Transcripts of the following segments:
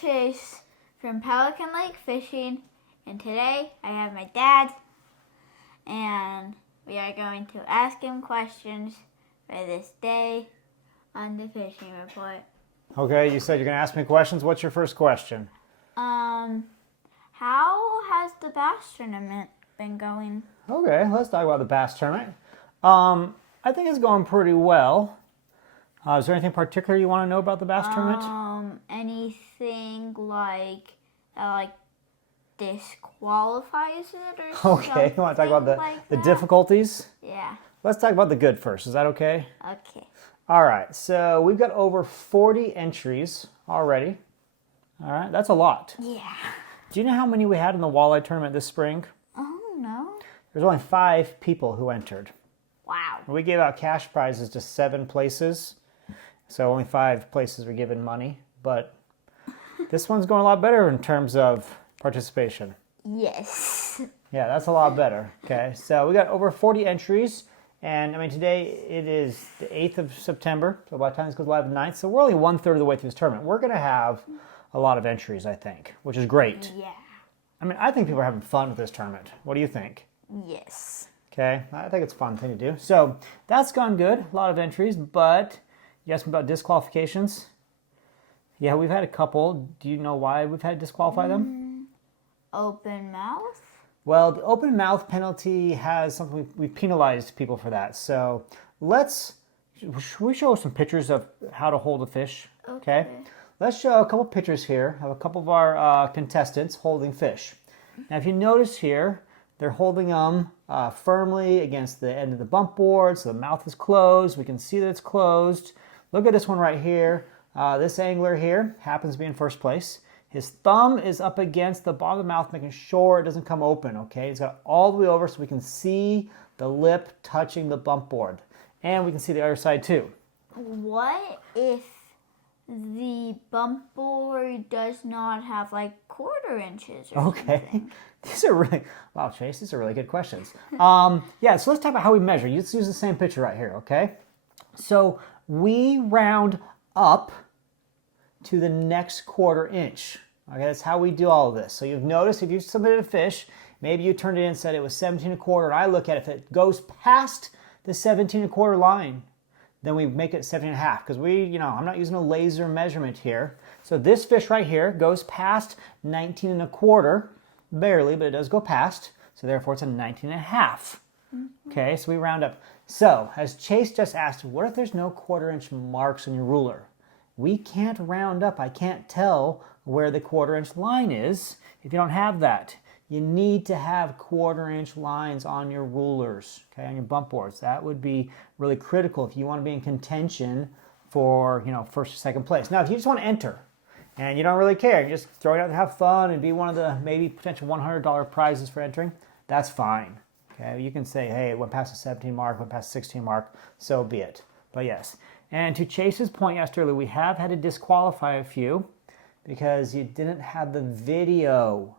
Chase from Pelican Lake Fishing, and today I have my dad, and we are going to ask him questions for this day on the fishing report. Okay, you said you're going to ask me questions. What's your first question? How has the bass tournament been going? Okay, let's talk about the bass tournament. I think it's going pretty well. Is there anything particular you want to know about the bass tournament? Anything that disqualifies it or Okay, you want to talk about the that? difficulties? Yeah. Let's talk about the good first. Is that okay? Okay. All right, so we've got over 40 entries already. All right, that's a lot. Yeah. Do you know how many we had in the walleye tournament this spring? Oh, no. There's only 5 people who entered. Wow. We gave out cash prizes to 7 places, so only 5 places were given money. But this one's going a lot better in terms of participation. Yes. Yeah, that's a lot better. Okay, so we got over 40 entries, and I mean today it is the 8th of September, so by the time this goes live the 9th, so we're only 1/3 of the way through this tournament. We're going to have a lot of entries, I think, which is great. Yeah. I mean, I think people are having fun with this tournament. What do you think? Yes. Okay, I think it's a fun thing to do. So that's gone good. A lot of entries, but you asked me about disqualifications. Yeah, we've had a couple. Do you know why we've had to disqualify them? Open mouth? Well, the open mouth penalty has something, we've penalized people for that. So should we show some pictures of how to hold a fish? Okay. Let's show a couple pictures here of a couple of our contestants holding fish. Now, if you notice here, they're holding them firmly against the end of the bump board, so the mouth is closed. We can see that it's closed. Look at this one right here. This angler here happens to be in first place. His thumb is up against the bottom of the mouth, making sure it doesn't come open, okay? He's got it all the way over so we can see the lip touching the bump board. And we can see the other side too. What if the bump board does not have 1/4 inches or something? These are really, wow, Chase, these are really good questions. Yeah, so let's talk about how we measure. Let's use the same picture right here, okay? So we round up to the next 1/4 inch. Okay, that's how we do all of this. So you've noticed if you submitted a fish, maybe you turned it in and said it was 17 1/4, and I look at it, if it goes past the 17 1/4 line, then we make it 17 1/2, because I'm not using a laser measurement here. So this fish right here goes past 19 1/4, barely, but it does go past. So therefore it's a 19 1/2. Okay, so we round up. So as Chase just asked, what if there's no 1/4 inch marks on your ruler? We can't round up. I can't tell where the 1/4 inch line is if you don't have that. You need to have 1/4 inch lines on your rulers, okay, on your bump boards. That would be really critical if you want to be in contention for, first or second place. Now, if you just want to enter and you don't really care, you just throw it out to have fun and be one of the maybe potential $100 prizes for entering, that's fine. Okay, you can say, hey, it went past the 17 mark, went past the 16 mark, so be it. But yes, and to Chase's point yesterday, we have had to disqualify a few because you didn't have the video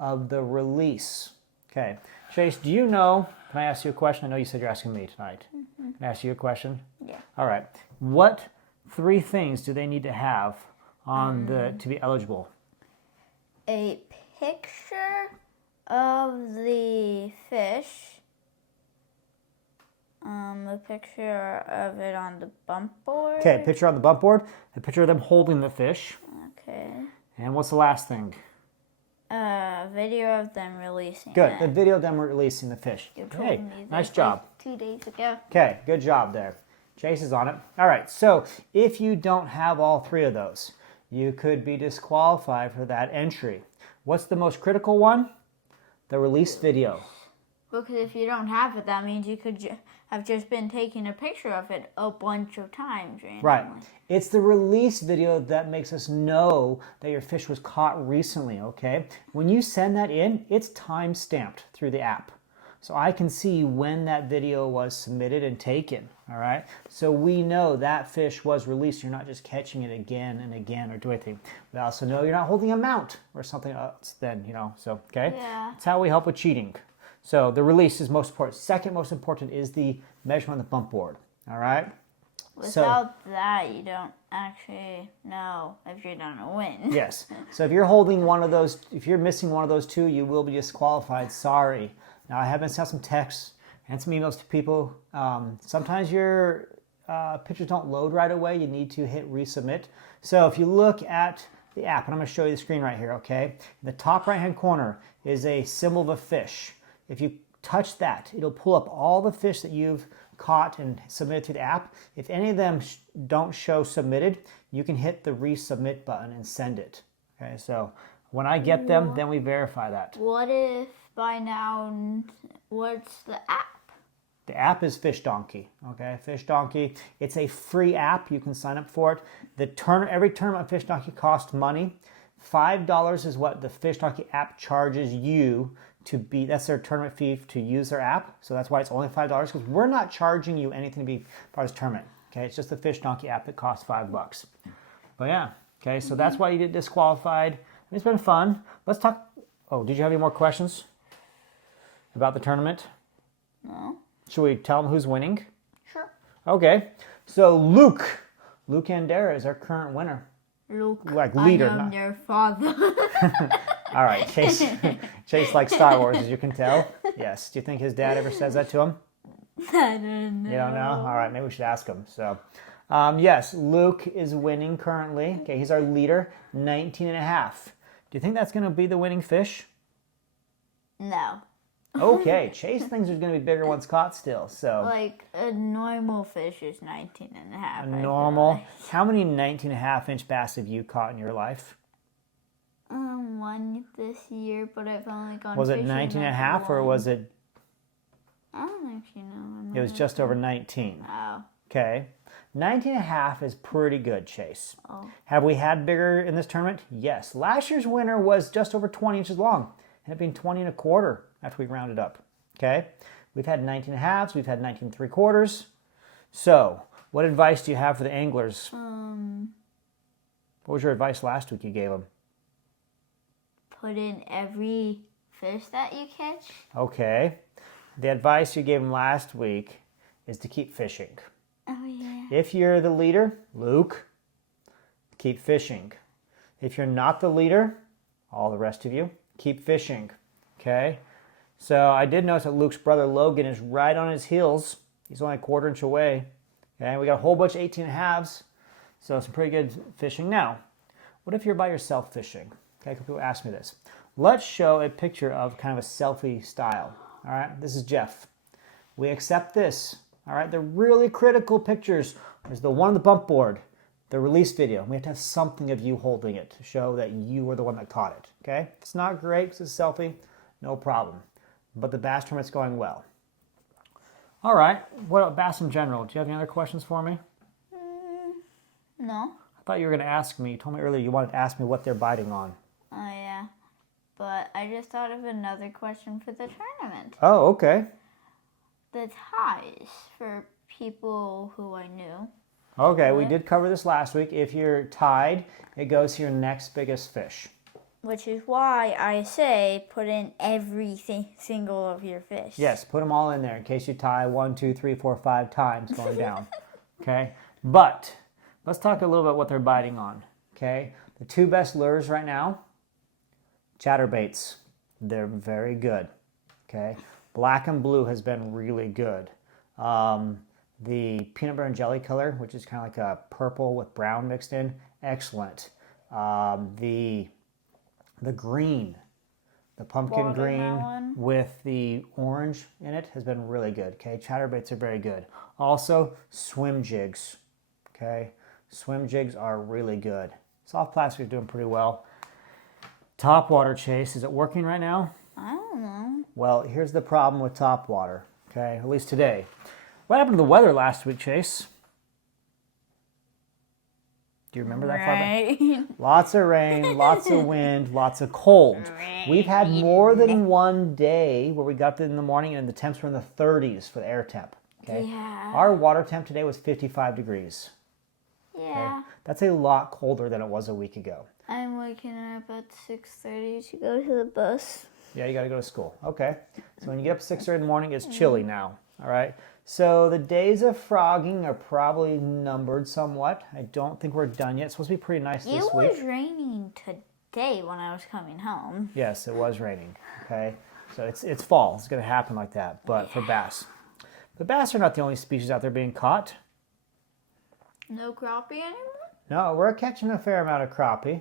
of the release. Okay, Chase, do you know, can I ask you a question? I know you said you're asking me tonight. Can I ask you a question? Yeah. All right. What 3 things do they need to have on to be eligible? A picture of the fish. A picture of it on the bump board. Okay, a picture on the bump board, a picture of them holding the fish. Okay. And what's the last thing? Video of them releasing Good, it. the video of them releasing the fish. You told Hey, me nice this job. 2 days ago. Okay, good job there. Chase is on it. All right, so if you don't have all 3 of those, you could be disqualified for that entry. What's the most critical one? The release video. Because if you don't have it, that means you could have just been taking a picture of it a bunch of times randomly. Right. It's the release video that makes us know that your fish was caught recently, okay? When you send that in, it's time stamped through the app. So I can see when that video was submitted and taken, all right? So we know that fish was released. You're not just catching it again and again or do anything. We also know you're not holding a mount or something else then, so, okay? Yeah. That's how we help with cheating. So the release is most important. Second most important is the measurement on the bump board, all right? Without that, you don't actually know if you're gonna win. Yes. So if you're holding one of those, if you're missing one of those two, you will be disqualified. Sorry. Now I have been sent some texts and some emails to people. Sometimes your pictures don't load right away. You need to hit resubmit. So if you look at the app, and I'm going to show you the screen right here, okay? In the top right-hand corner is a symbol of a fish. If you touch that, it'll pull up all the fish that you've caught and submitted to the app. If any of them don't show submitted, you can hit the resubmit button and send it. Okay, so when I get them, then we verify that. What if by now, what's the app? The app is Fish Donkey, okay? Fish Donkey, it's a free app. You can sign up for it. Every tournament on Fish Donkey costs money. $5 is what the Fish Donkey app charges you to be, that's their tournament fee to use their app. So that's why it's only $5, because we're not charging you anything to be part of this tournament. Okay, it's just the Fish Donkey app that costs $5. But yeah, okay, so that's why you get disqualified. It's been fun. Let's talk. Oh, did you have any more questions about the tournament? No. Should we tell them who's winning? Sure. Okay, so Luke Andera is our current winner. Luke, like leader, I am your father. All right, Chase likes Star Wars, as you can tell. Yes. Do you think his dad ever says that to him? I don't know. You don't know? All right, maybe we should ask him. So, yes, Luke is winning currently. Okay, he's our leader, 19 and a half. Do you think that's going to be the winning fish? No. Okay, Chase thinks there's going to be bigger ones caught still. So like a normal fish is 19 and a half. A normal. How many 19 and a half inch bass have you caught in your life? One this year, but I've only gone Was it fishing 19 and a like half or was it? I don't know if you know. It was just over 19. Oh. Okay. 19 and a half is pretty good, Chase. Oh. Have we had bigger in this tournament? Yes. Last year's winner was just over 20 inches long. Ended up being 20 and a quarter after we rounded up. Okay. We've had 19 and a halves. We've had 19 and 3/4. So, what advice do you have for the anglers? What was your advice last week you gave them? Put in every fish that you catch. Okay. The advice you gave them last week is to keep fishing. Oh, yeah. If you're the leader, Luke, keep fishing. If you're not the leader, all the rest of you, keep fishing. Okay? So I did notice that Luke's brother Logan is right on his heels. He's only a 1/4 inch away. Okay? We got a whole bunch of 18 and a halves. So some pretty good fishing. Now, what if you're by yourself fishing? Okay, people ask me this. Let's show a picture of kind of a selfie style. All right, this is Jeff. We accept this. All right, the really critical pictures is the one on the bump board, the release video. We have to have something of you holding it to show that you were the one that caught it. Okay, if it's not great because it's a selfie, no problem. But the bass tournament's going well. All right, what about bass in general? Do you have any other questions for me? No. I thought you were going to ask me. You told me earlier you wanted to ask me what they're biting on. Oh, yeah. But I just thought of another question for the tournament. Oh, okay. The ties for people who I knew. Okay, we did cover this last week. If you're tied, it goes to your next biggest fish. Which is why I say put in every single of your fish. Yes, put them all in there in case you tie 1, 2, 3, 4, 5 times going down. Okay, but let's talk a little bit what they're biting on. Okay, the 2 best lures right now, chatterbaits. They're very good. Okay, black and blue has been really good. The peanut butter and jelly color, which is kind of like a purple with brown mixed in, excellent. The green, the pumpkin green with the orange in it has been really good. Okay, chatterbaits are very good. Also, swim jigs. Okay, swim jigs are really good. Soft plastic is doing pretty well. Top water, Chase, is it working right now? I don't know. Well, here's the problem with top water. Okay, at least today. What happened to the weather last week, Chase? Do you remember that far back? Lots of rain, lots of wind, lots of cold. We've had more than one day where we got up in the morning and the temps were in the 30s for the air temp. Okay? Yeah. Our water temp today was 55 degrees. Yeah. Okay? That's a lot colder than it was a week ago. I'm waking up at 6:30 to go to the bus. Yeah, you got to go to school. Okay. So when you get up at 6:30 in the morning, it's chilly now. All right. So the days of frogging are probably numbered somewhat. I don't think we're done yet. It's supposed to be pretty nice this week. It was raining today when I was coming home. Yes, it was raining. Okay, so it's fall. It's going to happen like that. But for bass, but bass are not the only species out there being caught. No crappie anymore? No, we're catching a fair amount of crappie.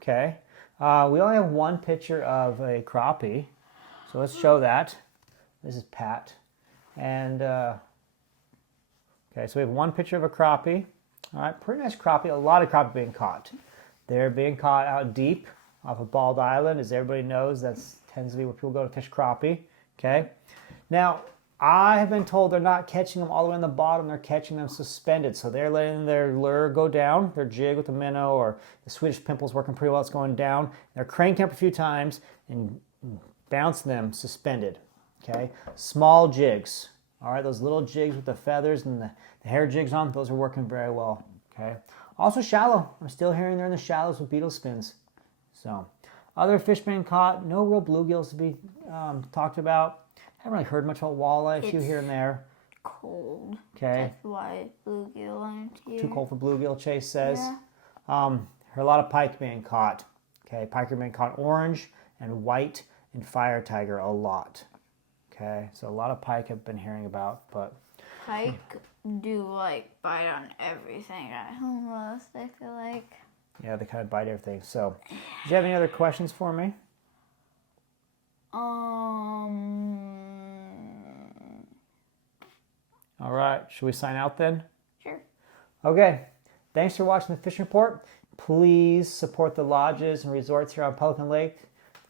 Okay, we only have one picture of a crappie, so let's show that. This is Pat, and okay, so we have one picture of a crappie. All right, pretty nice crappie. A lot of crappie being caught. They're being caught out deep off of Bald Island, as everybody knows. That tends to be where people go to fish crappie. Okay, now I have been told they're not catching them all the way on the bottom. They're catching them suspended, so they're letting their lure go down. Their jig with the minnow or the Swedish pimple's working pretty well. It's going down. They're cranking up a few times and bouncing them suspended. Okay, small jigs. All right, those little jigs with the feathers and the hair jigs on, those are working very well. Okay, also shallow. I'm still hearing they're in the shallows with beetle spins. So, other fish being caught. No real bluegills to be talked about. Haven't really heard much about walleye. A few here and there. Cold. Okay. That's why bluegill aren't here. Too cold for bluegill, Chase says. Yeah. Heard a lot of pike being caught. Okay, pike are being caught orange and white and fire tiger a lot. Okay, so a lot of pike I've been hearing about, but Pike do like bite on everything almost, I feel like. yeah, they kind of bite everything. So, do you have any other questions for me? All right, should we sign out then? Sure. Okay, thanks for watching the Fishing Report. Please support the lodges and resorts here on Pelican Lake.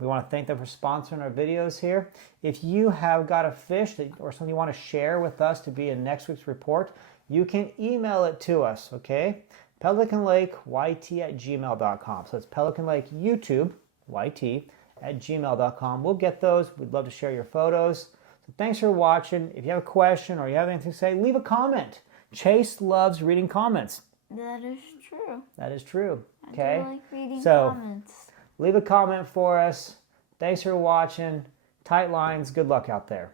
We want to thank them for sponsoring our videos here. If you have got a fish or something you want to share with us to be in next week's report, you can email it to us, okay? pelicanlakeyt@gmail.com. So it's Pelican Lake YouTube, YT, @gmail.com. We'll get those. We'd love to share your photos. So thanks for watching. If you have a question or you have anything to say, leave a comment. Chase loves reading comments. That is true. That is true. Okay? I do like reading So, comments. leave a comment for us. Thanks for watching. Tight lines. Good luck out there.